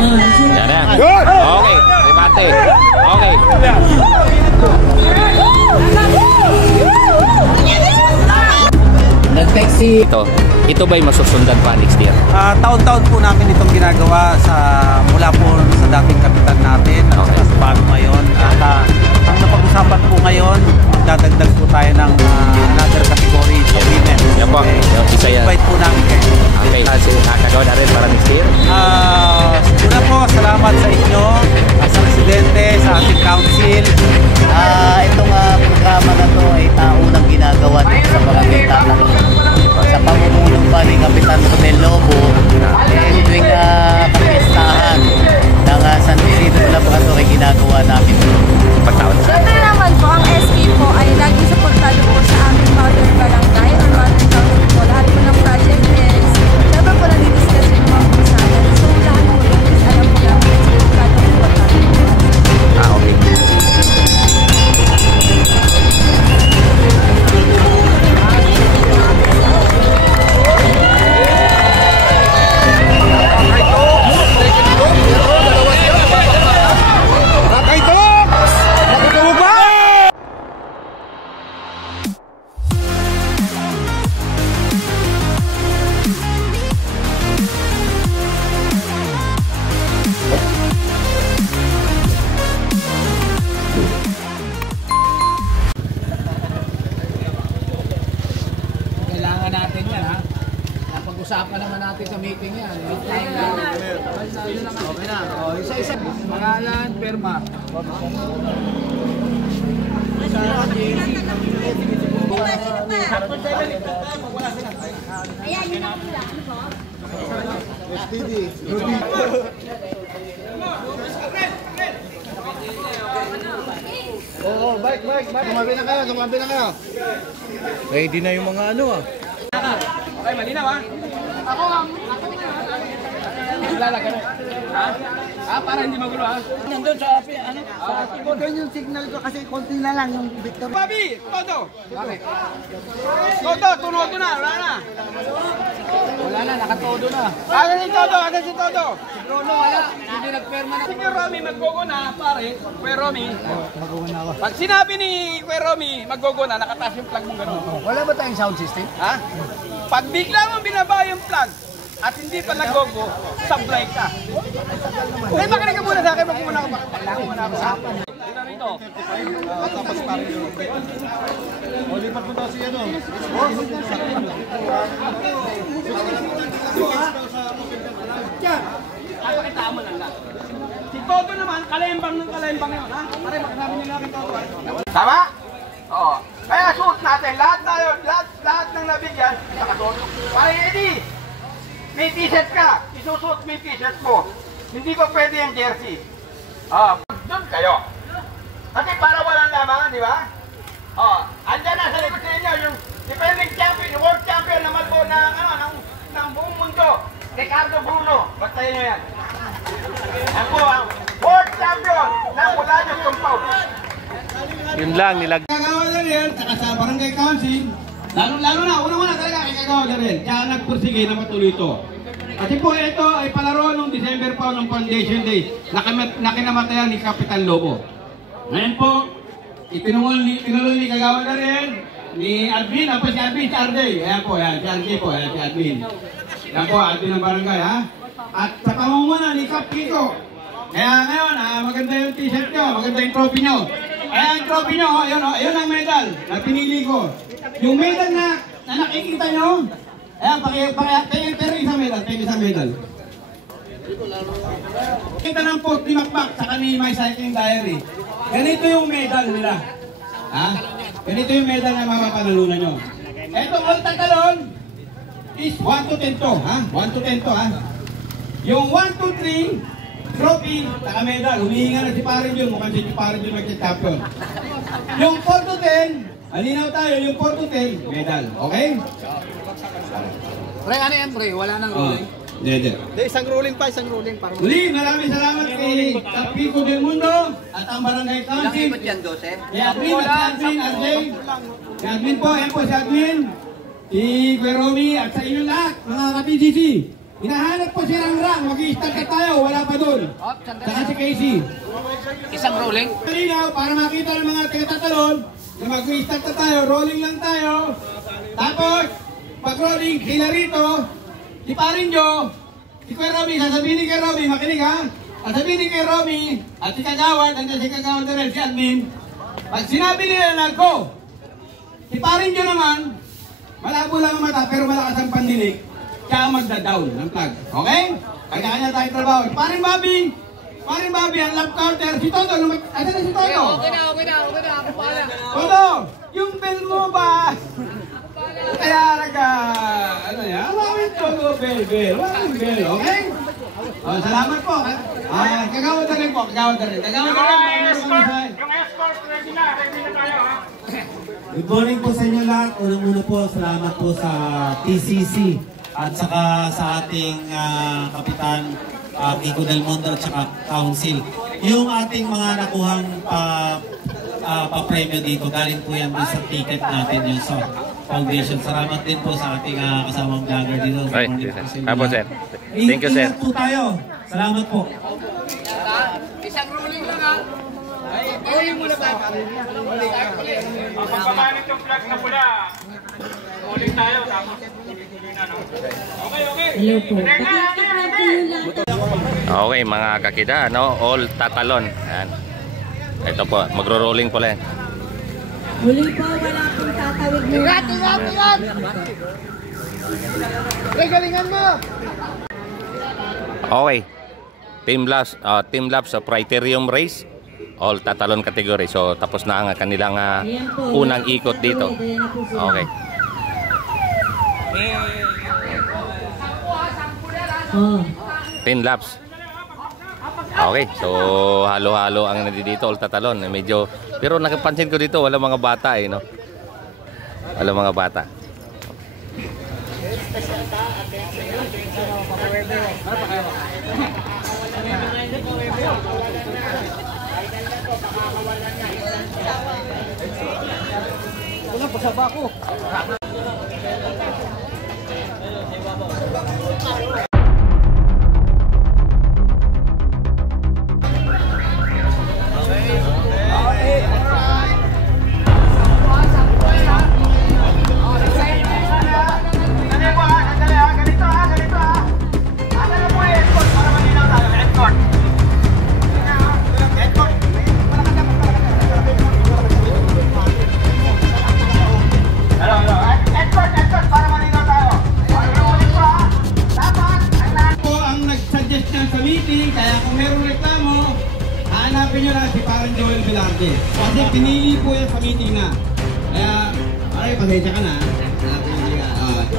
Yan na. Okay, remate. Okay. Nag-taxi. Ito ba'y masusundan pa next year? Taon-taon po namin itong ginagawa mula po sa dating kapitan natin at bago ngayon. At ang napag-usapan po ngayon, magdadagdag po tayo ng another category sa women. Yan po, isa yan. Invite po namin kayo. Okay, kasi nakagawa na rin para next year? Una po, salamat sa inyo, sa residente, sa ating council. Itong programa na to ay taunang ginagawa dito sa Barangay Tanang. Sa pamumuno pa ni Kapitan Rodel Lobo, tuwing kapistahan ng San Isidro Laboratory ginagawa namin ito. Pagtawad. Siyempre naman po, ang SK po ay laging suportado po sa aming mother barangay or mother county po. Lahat po ng project is, siyempre po nandidiscuss yung mga po sa atin. So lahat po yun is alam po namin suportado po natin. Okay. Usapan naman natin sa meeting yan. Okay na. Isa-isa. Pangalan, perma. Ayan, yun ang pula. Ano po? SPD. Oo, bike. Tumabi na kayo. Ready na yung mga ano ah. Okay, malinaw ha? Ako lalagyan mo. Ha? Para hindi magulo ha? Nandun sa Doon yung signal ko kasi konti na lang yung Victor. Babi! Todo! Bakit? Todo! Tunodo na! Wala na! wala na, nakatodo na. Asan si Todo? Asan si Todo? Lolo, wala. Hindi nagperma na. Si Kuya Romy maggogo na, pare. Kuya Romy. Pag sinabi ni Kuya Romy maggogo na, nakataas yung plug mong gano'n. Wala ba tayong sound system? Ha? Pag bigla mong binaba yung plug at hindi pa naggogo, sablay ka. Okay, makinig ka muna sa akin. Mag-muna ka pa. Muna ako. Dito rito. Tapos parang yung o, lipat mo daw siya no? Papakitaan mo lang lang. Si Todo naman, kalembang ng kalembang yun, ha? Pare, makasama niyo namin Todo. Tama? Oo. Kaya suot natin, lahat ng nabigyan, nakatodo. Pare, Eddie, may t-shirt ka, isusuot mo yung t-shirt mo. Hindi pa pwede yung jersey. Doon kayo. Kasi para walang lamangan, di ba? Andyan na sa likod sa inyo, yung defending champion, yung world champion naman po ng buong mundo. Ricardo Bruno, bastahin nyo yan. Yan po ang world champion ng Bulaños Compound. Yun lang, nilag... Kagawa na rin, saka sa barangay council, lalo na, una talaga kay kagawa na rin. Kaya nagpursige na matuloy ito. Kasi po ito ay palaro noong December pa ng Foundation Day na kinamatayan ni Kapitan Lobo. Ngayon po, itinulong ni kagawa na rin, ni Admin, si Admin, si Arday. Ayan po, yan, si Arday po, yan, si Admin. Yan po, Admin ng barangay, ha? At sa pamumuno ni Kap Kiko. Kaya ngayon, maganda yung t-shirt nyo, maganda yung trophy nyo. Ayan ang trophy nyo, ayun ang medal na pinili ko. Yung medal na nakikita nyo, ayan, pero isang medal. Kita ng po, Timakpak, saka ni My Cycling Diary. Ganito yung medal nila. Ha? Ganito yung medal na mapapanalunan nyo. Etong Ultra Talon is 1 to 10 to, ha? 1 to 10 to, ha? Yung 1 to 3, trophy, saka medal. Humihinga na si Parin yun, mukhang si Parin yun mag-champion. Yung 4 to 10, halinaw tayo, yung 4 to 10, medal. Okay? Pre, ano yan pre? Wala nang ruling. Hindi. Isang ruling pa. Muli, maraming salamat kay Kapiko del Mundo at ang Barangay Council. Ba't yan, Jose? Si Admin at si Admin, Arday. Si Admin po, yan po si Admin. Si Kuya Romy at sa inyo lahat, mga ka-PCC. Hinahanap po si Rangrang, mag-i-start na tayo, wala pa dun. Saka si Casey. Isang rolling. Malinaw, para makita ng mga taga-tatalon, na mag-i-start na tayo, rolling lang tayo. Tapos, pag rolling, sila rito, si Parinjo, si Kuya Romy, sasabihin ni Kuya Romy, makinig ha? Sasabihin ni Kuya Romy, at si Kagawad, nandiyan si Kagawad na rin, si admin. Pag sinabi nila na go, si Parinjo naman, malabo lang ang mata, pero malakas ang pandinig. Kaya magda-down ng plug. Okay? Kanya-kanya tayo trabaho. Paring Bobby, ang lap counter. Si Toto, ano na si Toto? Okay na. Ako pala. Toto, yung bell mo ba? Kaya ano yan? Wawin Toto, bell. Wawin bell, okay? Salamat po. Kagawad na rin po. Yung escort, ready na tayo ha. Good morning po sa inyo lahat. Unang-una po, salamat po sa TCC at saka sa ating Kapitan Kiko Del Mundo at saka Council. Yung ating mga nakuhang pa-premyo dito, galing po yan sa ticket natin yung sa foundation. Salamat din po sa ating kasamang vlogger dito. Ay, apo sir. Thank you sir. Ingat po tayo. Salamat po. Isang rolling lang ha. Rolling muna tayo. Pagpapalit yung flag na pula. Ulit tayo, tapos Okay. Hello po. Okay mga kakida, no? All tatalon. Ayan. Ito po, magro-rolling po lang. Huli po, wala pong tatawid muna. Ingat! Galingan mo! Okay. Team laps sa Criterium race. All tatalon category. So tapos na ang kanilang unang ikot dito. Okay. Oh. 10 laps. Okay, so halo-halo ang nandito all tatalon. Medyo, pero nakipansin ko dito wala mga bata no. Wala mga bata. Wala pa sa bako. Kasi pinili po yan sa meeting na. Kaya, aray, pasensya ka na.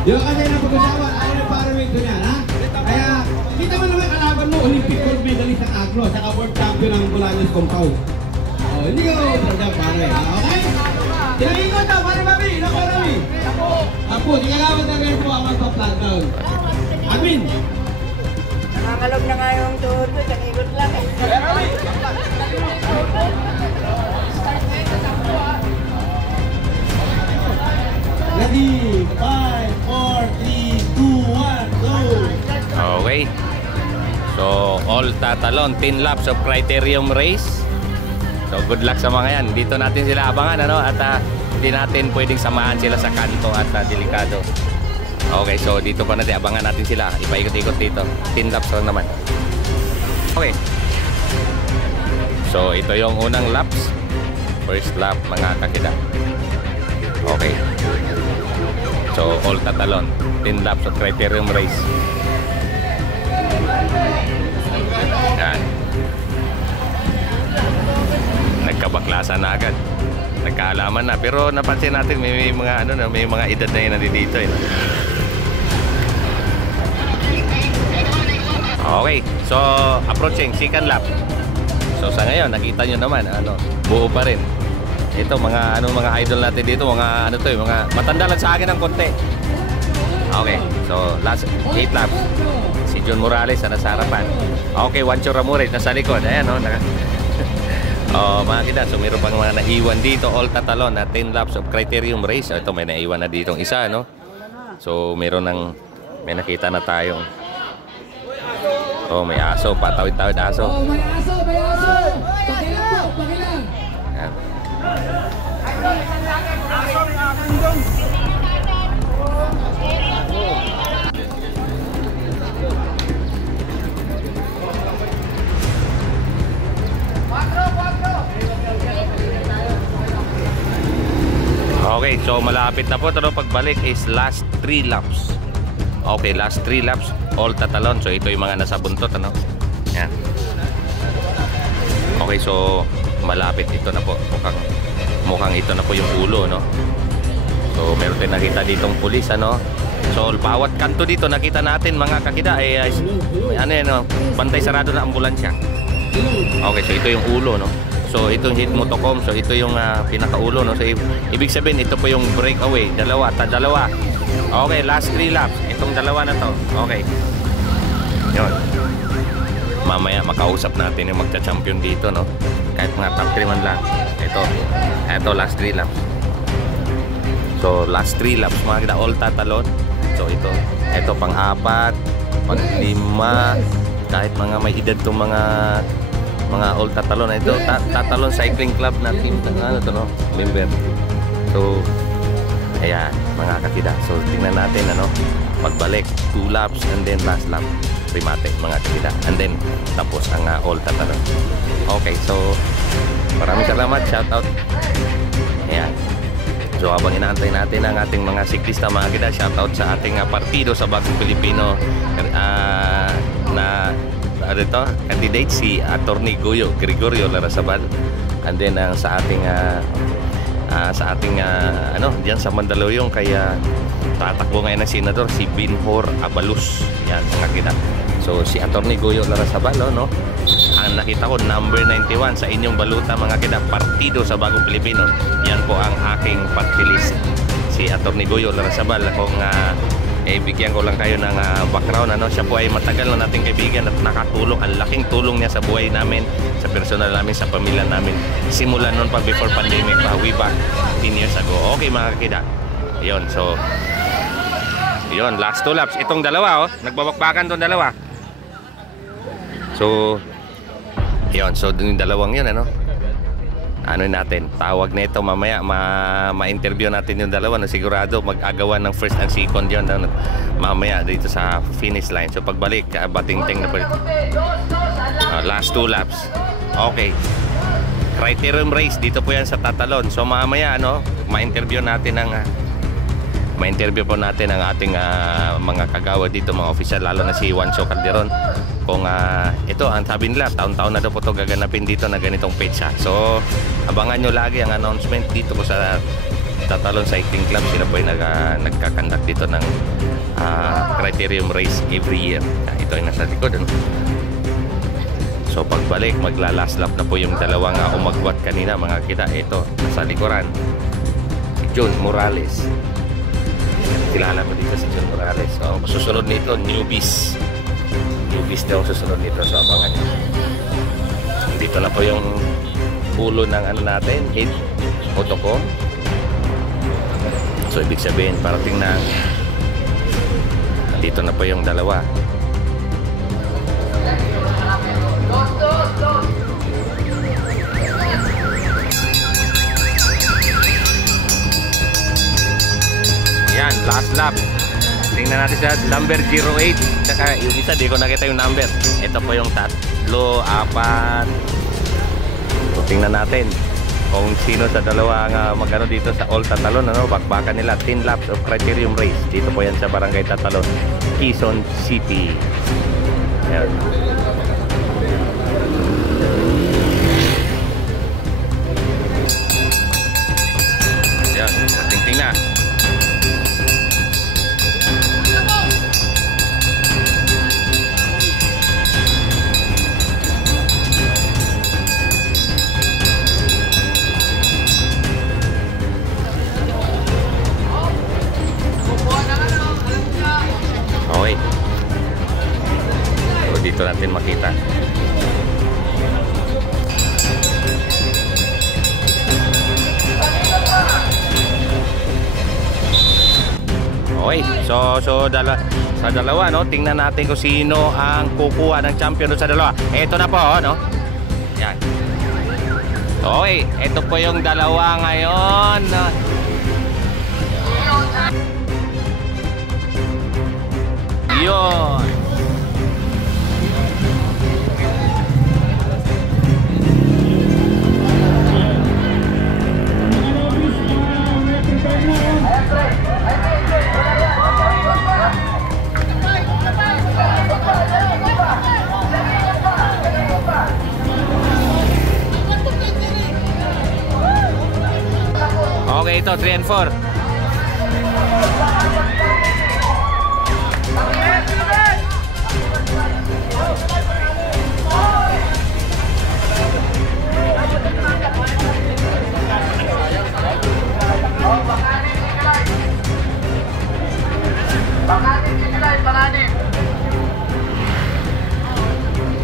Yung kasi napag-usawan, ayaw na paramento niya, ha? Kaya, kita mo naman kalaban mo, Olympic gold medalist sa Agro, saka world champion ng Bulaños Compound. Hindi ka sadya, pare. Okay? Tinagin ko ito, pare Bobby, nako Rami. Apo, tingalaman na rin po ang magpa-flag down. Amin. Nangangalog na nga yung tuhod ko, ikot lang eh. Ready? 5, 4, 3, 2, 1, go! Okay. So all tatalon 10 laps of Criterium race. So good luck sa mga yan. Dito natin sila abangan at hindi natin pwedeng samahan sila sa kanto at delikado. Okay, so dito pa natin abangan natin sila. Ipaikot-ikot dito. 10 laps lang naman. Okay. So ito yung unang laps. First lap mga kakida. Okay. So all tatalon 10 laps of Criterium race. Yan. Nagkabaklasan na agad. Nagkaalaman na, pero napansin natin may mga may mga edad na yun nandito eh. Okay, so approaching second lap. So sa ngayon nakita nyo naman buo pa rin. Ito mga mga idol natin dito, mga mga matanda lang sa akin ng konti. Okay, so last 8 laps. Si John Morales nasa harapan. Okay, Juancho Ramirez nasa likod. Ayan mga kida, so meron pang mga naiwan dito all tatalon na 10 laps of Criterium race. Ito may naiwan na ditong isa So may nakita na tayong Oh, may aso. Patawid-tawid aso. Oh, may aso, may aso. Pakilang po, pakilang. Yan. Okay, so malapit na po. Pero pagbalik is last 3 laps. Okay, last 3 laps, all tatalon. So ito yung mga nasa buntot, ano? Yan. Okay, so malapit ito na po. Mukhang ito na po yung ulo, no? So meron din nakita ditong pulis, ano? So bawat kanto dito nakita natin mga kakida ay ano yan, no? Bantay sarado na ambulansya. Okay, so ito yung ulo, no? So itong hit motocom, so ito yung pinakaulo, no? So ibig sabihin ito po yung breakaway, dalawa. Okay, last 3 laps. Itong dalawa na to. Okay. Yun. Mamaya makausap natin yung magcha-champion dito, no? Kahit mga top 3 man lang. Ito last 3 laps. So last 3 laps mga kita, all tatalon. So ito pang-4, pang-5, kahit mga may edad tong mga all tatalon. Ito tatalon cycling club na team, ano to, no? Member. So ayan mga kakida. So tingnan natin, ano, pagbalik 2 laps and then last lap primate mga kakida, and then tapos ang all tatalon. Okay, so maraming salamat, shout out. Ayan. So habang inaantay natin ang ating mga siklista mga kakida, shout out sa ating partido sa Bagong Pilipino na ito, candidate si Attorney Gregorio Larrazabal, and then sa ating ano diyan sa Mandaluyong, kaya tatakbo ngayon ng senador si Binhor Abalos. Yan mga kita. So si Attorney Goyo Larrazabal, no? Ang nakita ko number 91 sa inyong baluta mga kita, partido sa Bagong Pilipino. Yan po ang aking party list, si Attorney Goyo Larrazabal. Kung bigyan ko lang kayo ng background, ano, siya po ay matagal na nating kaibigan at nakatulong, ang laking tulong niya sa buhay namin, sa personal namin, sa pamilya namin, simula noon pa before pandemic pa, way back 10 years ago. Okay mga kakida, yun. So yun, last 2 laps. Itong dalawa, nagbabakbakan tong dalawa. So yun, so yung dalawang yun, ano, ano natin, tawag nito mamaya, ma-interview natin yung dalawa na sigurado mag-agawan ng first and second yun mamaya dito sa finish line. So pagbalik, bating-ting na po. Last 2 laps. Okay, criterium race dito po yan sa tatalon. So mamaya, ano, ma-interview po natin ang ating mga kagawa dito, mga official, lalo na si Juancho Calderon. Kung ito, ang sabi nila, taon-taon na daw po ito gaganapin dito na ganitong petsa. So abangan nyo lagi ang announcement dito po sa Tatalon Cycling Club. Sila po ay nagkakandak dito ng criterium race every year. Ito ay nasa likod, ano? So pagbalik, magla-last lap na po yung dalawang umagwat kanina mga kita. Ito, nasa likuran, si John Morales. Kilala mo dito si John Morales. So ang susunod nito, newbies daw susunod nito. So abangan nyo. Dito na po yung ulo ng ano natin, hit motocom. So ibig sabihin, parating na dito na po yung dalawa. Yan, last lap. Tingnan natin sa number 08. Saka yung isa, di ko nakita yung number. Ito po yung 3, 4. So tingnan natin kung sino sa dalawa ang magano dito sa all tatalon, ano, bakbakan nila. 10 laps of criterium race. Dito po yan sa Barangay Tatalon, Quezon City. Ayan. Ayan, tingting na. Okay. So dito natin makita. Okay, so sa dalawa, no, tingnan natin kung sino ang kukuha ng champion doon sa dalawa. Ito na po, no? Yan. Okay, ito po yung dalawa ngayon. Yun. Okay, ito 3 and 4.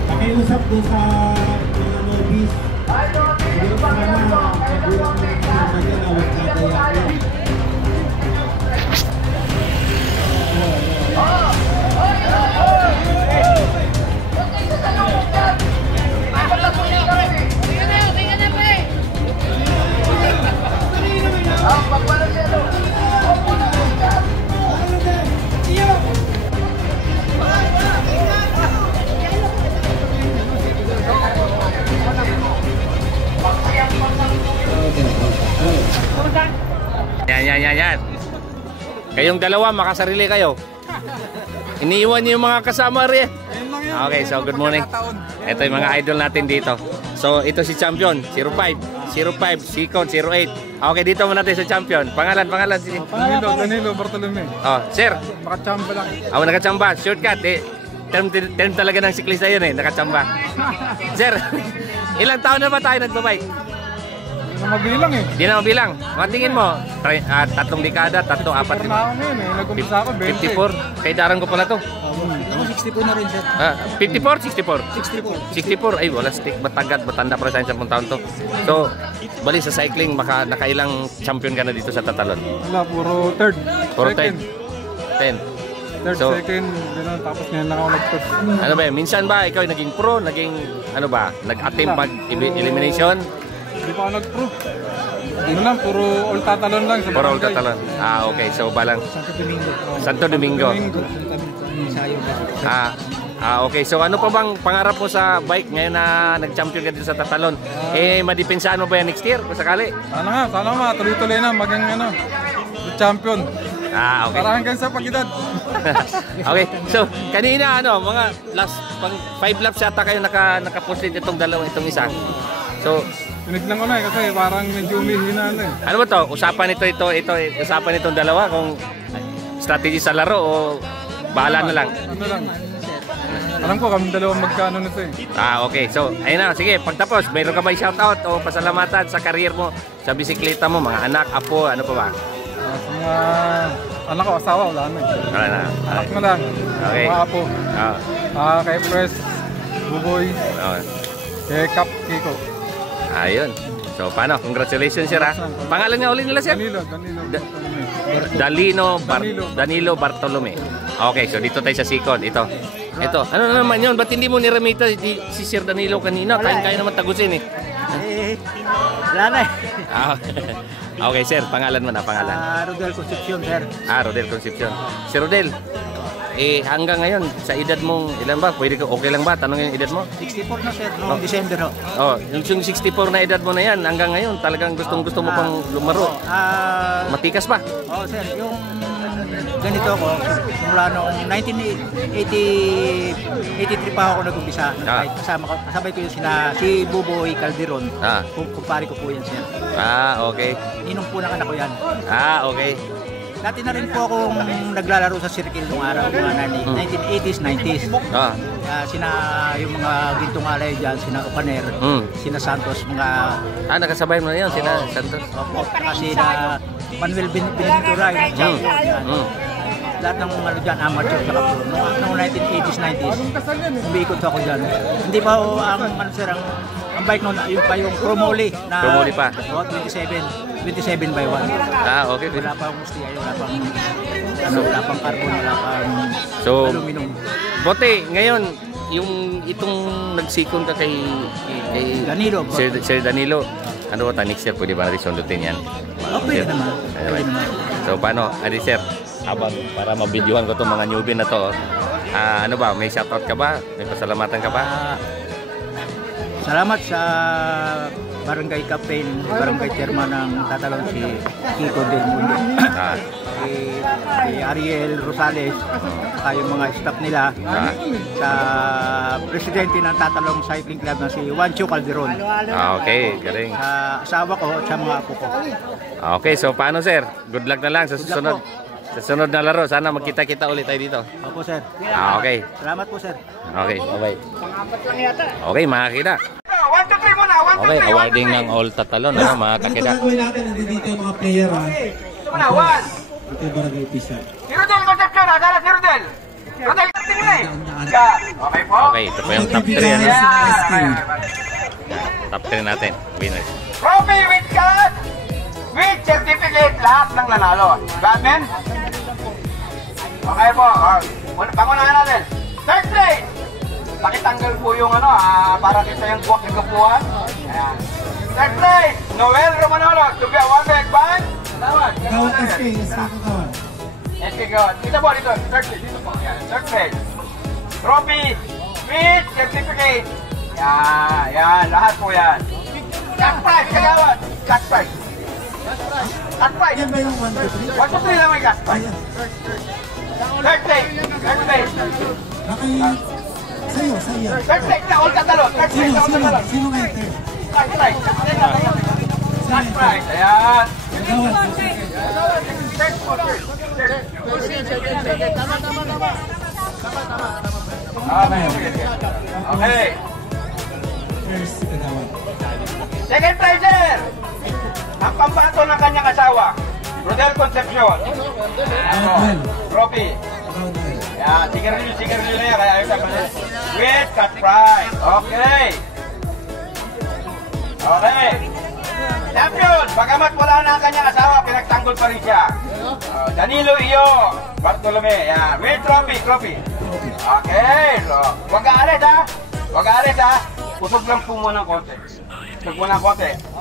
Pakiusap doon sa mga novice. Siguro sana kagulang ng firma niya na huwag gagayakin. Yan. Kayong dalawa, makasarili kayo. Iniiwan niyo yung mga kasama rin. Okay, so good morning. Ito yung mga idol natin dito. So, ito si champion, 05, Sikon, 08. Okay, dito muna tayo sa champion. Pangalan. Danilo Bartolome. Oh, sir. Nakachamba lang. Nakachamba. Shortcut, eh. Term talaga ng siklista yun, eh. Nakachamba. Sir, ilang taon na ba tayo nagbabike? Hindi na mabilang eh. Hindi na mabilang. Mga tingin mo, 3 dekada, 3, 4, 5. Ako ngayon eh. Nag-umpisa ako 20. 54. Kay darang ko pala to. Ako 64 na rin, sir. 54, 64. 64. Ay, wala stick. Matanda pa sa 10 taon to. So, bali sa cycling, nakailang champion ka na dito sa Tatalon? Wala, puro third. Puro second. 10. Third, So, second. Ganun, tapos ngayon lang ako nag-first. ano ba, minsan ba ikaw ay naging pro, nag-attempt mag-elimination? Hindi pa ako nag-pro. Ano lang, puro all tatalon lang. Sa Puro all barangay. Tatalon. Okay, so balang Santo Domingo. Santo Domingo. Sayo ba? Okay, so ano pa bang pangarap mo sa bike ngayon na nag-champion ka dito sa Tatalon? Madipensahan mo ba yan next year kung sakali? Sana nga, tuloy-tuloy na, maging champion. Okay. Para hanggang sa pag-edad. Okay, so kanina mga last 5 laps yata kayo nakapost itong isa. So, Tinignan ko na kasi parang medyo umihina na eh. ano ba to? Usapan usapan itong dalawa kung strategy sa laro o bahala na lang. Ano lang. Alam ko kami dalawang magkano nito eh. Okay. So, ayun na. Sige, pagtapos, mayroon ka ba shoutout o pasalamatan sa career mo, sa bisikleta mo, mga anak, apo, ano pa ba? Sa mga anak ko, asawa, wala na eh. Wala na. Anak mo lang. Okay. Mga apo. Kay Pres, Buboy, kay Kap, Kiko. Ayun. So, paano? Congratulations, sir, ha? Pangalan nga ulit nila, sir? Danilo Bartolome. Okay, so dito tayo sa Sikon. Ito. Ano naman yun? Ba't hindi mo niramita si Sir Danilo kanina? Kaya naman tagusin, eh. Wala na eh. Okay, sir. Pangalan mo na, pangalan. Rodel Concepcion, sir. Rodel Concepcion. Si Rodel, hanggang ngayon, sa edad mong, ilan ba? Okay lang ba? Tanongin yung edad mo? 64 na, sir. Noong December, ho. Yung 64 na edad mo na yan, hanggang ngayon, talagang gusto mo pang lumaro. Matikas pa? Sir. Yung ganito ako, mula noong 1983 pa ako nag-umpisa. Kasabay ko yung si Buboy Calderon. Kumpare ko po yan, sir. Okay. Ninong po ng anak ko yan. Okay. Dati na rin po akong naglalaro sa circle nung araw, mga 1980s, 90s. Yung mga gintong alay dyan, sina Opaner, sina Santos, mga... nakasabay mo na yun, sina Santos? Opo, sina Manuel Benventura, yung champion yan. Lahat ng dyan, amateur sa kapro. Noong 1980s, 90s, umiikot ako dyan. Hindi pa ang bike noon, yung Promoli na... Promoli pa? 27 by 1. Okay. Wala pa akong gusto, wala pang ano, wala pang carbon, wala pang So, aluminum. Bote, ngayon, yung itong nagsikon ka kay Danilo. Sir Danilo, ano ba, next year pwede ba natin sundutin yan? Okay naman. Okay naman. So, paano, Adi Sir, habang para mabidyohan ko itong mga newbie na to, ano ba, may shoutout ka ba? May pasalamatan ka ba? Salamat sa Barangay Captain, Barangay Chairman ng Tatalon, si Kiko Del Mundo. Si Ariel Rosales, saka yung mga staff nila, sa presidente ng Tatalong Cycling Club na si Juancho Calderon. Okay, galing. Sa asawa ko at sa mga apo ko. Okay, so paano sir? Good luck na lang sa susunod. Sa sunod na laro, sana magkita-kita ulit tayo dito. Opo sir. Okay. Salamat po sir. Okay, bye-bye. Okay, makakita. Okay, awarding ng All Tatalon, ano, mga Ano kakita. ito gagawin natin? Nandito yung mga player, ha? Ito yung barangay official. Si Rodel, Concepcion, dala si Rodel. Rodel, kaptin mo eh. Okay po. Okay, ito po yung top 3. Ano? Top 3 natin, winners. Trophy with card, with certificate, lahat ng nanalo. Got men? Okay po. Pangunahan natin. Third place. Pakitanggal po yung ano, para kita yung buwak ng kapuhan. Ayan. Third place, Noel Romanolo, to be awarded by... Kagawan SK Kagawan. SK Kagawan. Dito po, dito. Third place, dito po. Ayan. Third place. Trophy with certificate. Yan, lahat po yan. Cash prize, Kagawan. Cash prize. Cash prize. Yan ba yung 1, 2, 3? 1, 2, 3 lang may cash prize. Third place. Third place. Sa'yo. Third place na all Tatalon. Third place na all Tatalon. Sino nga yung third? Cash prize. Cash prize. Ayan. Kagawan. Third po, third. Okay. First, Kagawan. Second prizer. Ang pambato ng kanyang asawa. Rodel Concepcion. Trophy. Yan, sigarilyo na yan, kaya ayaw ka pala. With cut prize. Okay. Okay. Champion, bagamat wala na ang kanyang asawa, pinagtanggol pa rin siya. Danilo Iyo, Bartolome. Yan, with trophy. Okay, so, wag aalis ha. Usog lang po muna ng konti.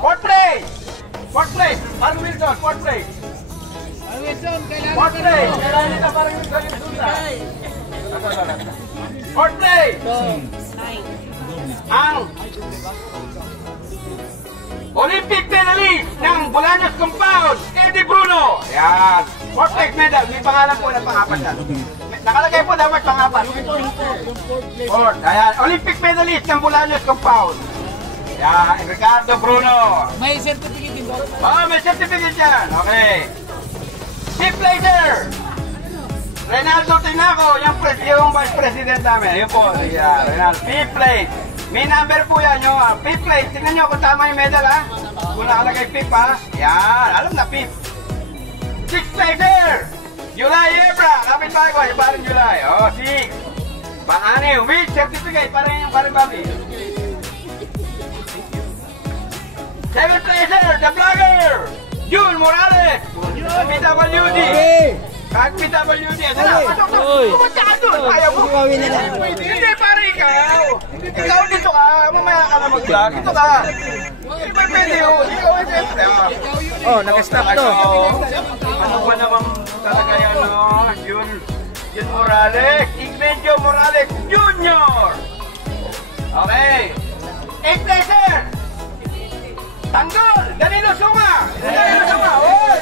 Fourth place. Parang Wilson, fourth place. Fourth place. Kailangan nito parang yung galing susa. Fourth place. Ang Olympic medalist ng Bolaños Compound, Eddie Bruno. Yan. Fourth place medal. May pangalan po ng pang-apat yan. Nakalagay po dapat pang-apat. Fourth. Ayan. Olympic medalist ng Bolaños Compound. Yan. Ricardo Bruno. May certificate din ba? May certificate yan. Okay. Fifth placer. Reynaldo Tinaco, yung vice president namin. Yun po. Reynaldo. Fifth place. May number po yan yung fifth place. Tingnan nyo kung tama yung medal ha. Kung nakalagay fifth ha. Yan. Alam na fifth. Sixth placer. July Ebra. Kapit ba ko? Yung parang July. Six. Pang-ani. With certificate. Parang yung parang babi. Seventh placer. The vlogger. June Morales. PWD. PWD. Pumunta ka doon. Ayaw mo. Hindi, pare ikaw. Ikaw dito ka. Mamaya ka na mag-vlog. Dito ka. Pwede yun. Ikaw ay siyempre. Nag-stop to. Ano ba naman talaga yan, June Morales. Ignacio Morales Jr. Okay. Eighth placer. Tanggol! Danilo Suma! Danilo Suma!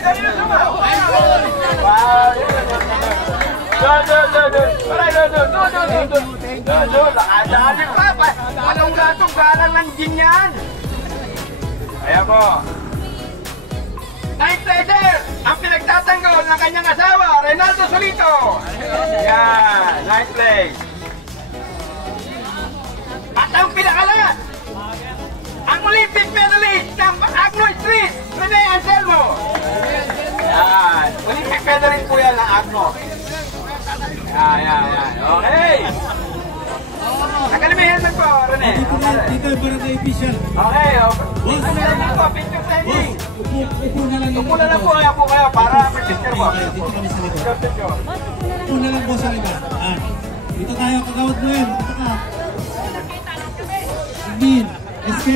Danilo Suma! Nakadali pa! Anong gatong galang ng gin yan? Ayan po. Ninth placer! Ang pinagtatanggol ng kanyang asawa, Reynaldo Solito! Yan! Ninth place. At ang pinakalat! Ang Olympic medalist ng Agno Street, Rene Anselmo. Yan. Olympic medalist po yan ng Agno. Yan. Okay. Rene, may helmet po, Rene. Dito yung barangay official. Okay, Boss, ano na po, picture sa inyo. upo na lang. Upo na lang po, kaya po kayo, para mag-picture po. Dito kami sa likod. Picture. Upo na lang po sa likod. Dito tayo, kagawad mo yun. Dito ka. Din, SK.